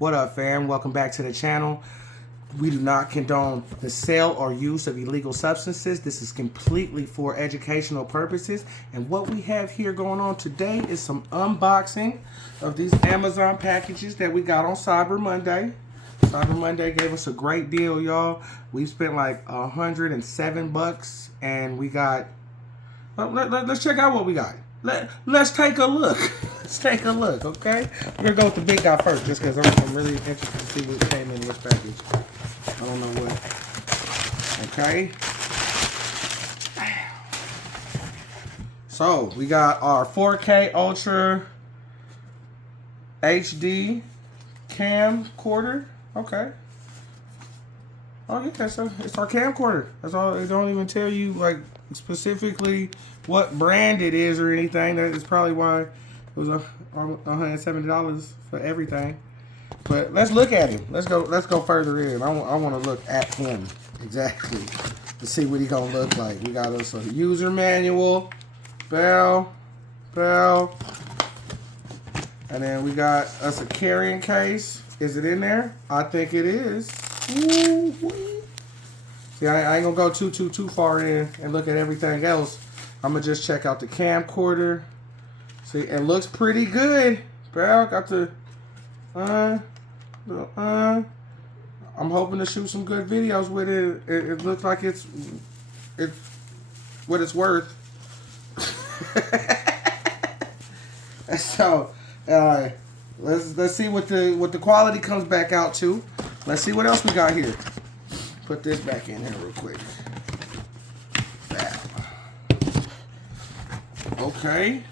What up, fam? Welcome back to the channel. We do not condone the sale or use of illegal substances. This is completely for educational purposes. And what we have here going on today is some unboxing of these Amazon packages that we got on Cyber Monday. Cyber Monday gave us a great deal, y'all. We spent like $107 and we got... Well, let's check out what we got. Let's take a look. Let's take a look, okay? We're gonna go with the big guy first, just because I'm really interested to see what came in this package. I don't know what. Okay. So we got our 4K Ultra HD camcorder. Okay. Oh yeah, so it's our camcorder. That's all. It don't even tell you like specifically what brand it is or anything. That is probably why it was $170 for everything. But let's look at him. Let's go further in. I want to look at him exactly to see what he gonna look like. We got us a user manual, bell, and then we got us a carrying case. Is it in there? I think it is. Ooh-wee. See, I ain't gonna go too far in and look at everything else. I'm gonna just check out the camcorder. See, it looks pretty good. Bro, got the I'm hoping to shoot some good videos with it. It looks like it's what it's worth. So, let's see what the quality comes back out to. Let's see what else we got here. Put this back in here real quick. Okay.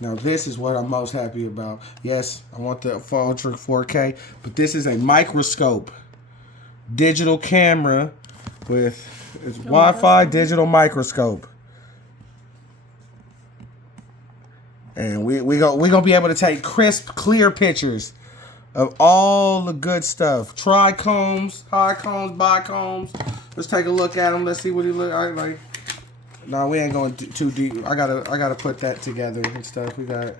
Now this is what I'm most happy about. Yes, I want the Ultra 4K, but this is a microscope, digital camera with it's Wi-Fi digital microscope, and we gonna be able to take crisp, clear pictures of all the good stuff. Trichomes, high combs, bicombs. Let's take a look at them. Let's see what he look like. No, we ain't going too deep. I gotta put that together and stuff. We got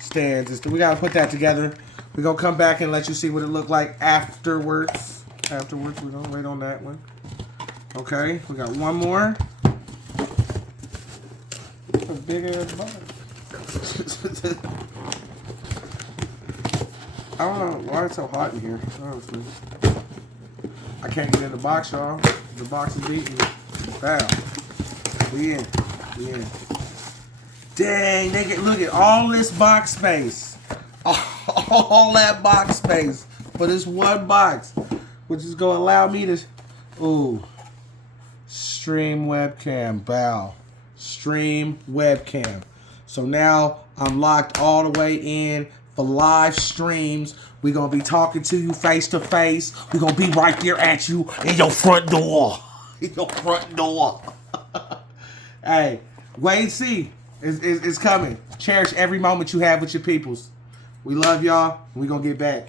stands. We gotta put that together. We gonna come back and let you see what it looked like afterwards. We don't wait on that one. Okay, we got one more. That's a big ass box. I don't know why it's so hot in here, honestly. I can't get in the box, y'all. The box is eating me. Wow. We in. Dang, look at all this box space. All that box space for this one box. Which is going to allow me to... Ooh. Stream webcam. Bow. Stream webcam. So now I'm locked all the way in for live streams. We're going to be talking to you face to face. We're going to be right there at you in your front door. Hey, wait and see. It's coming. Cherish every moment you have with your peoples. We love y'all. We're going to get back.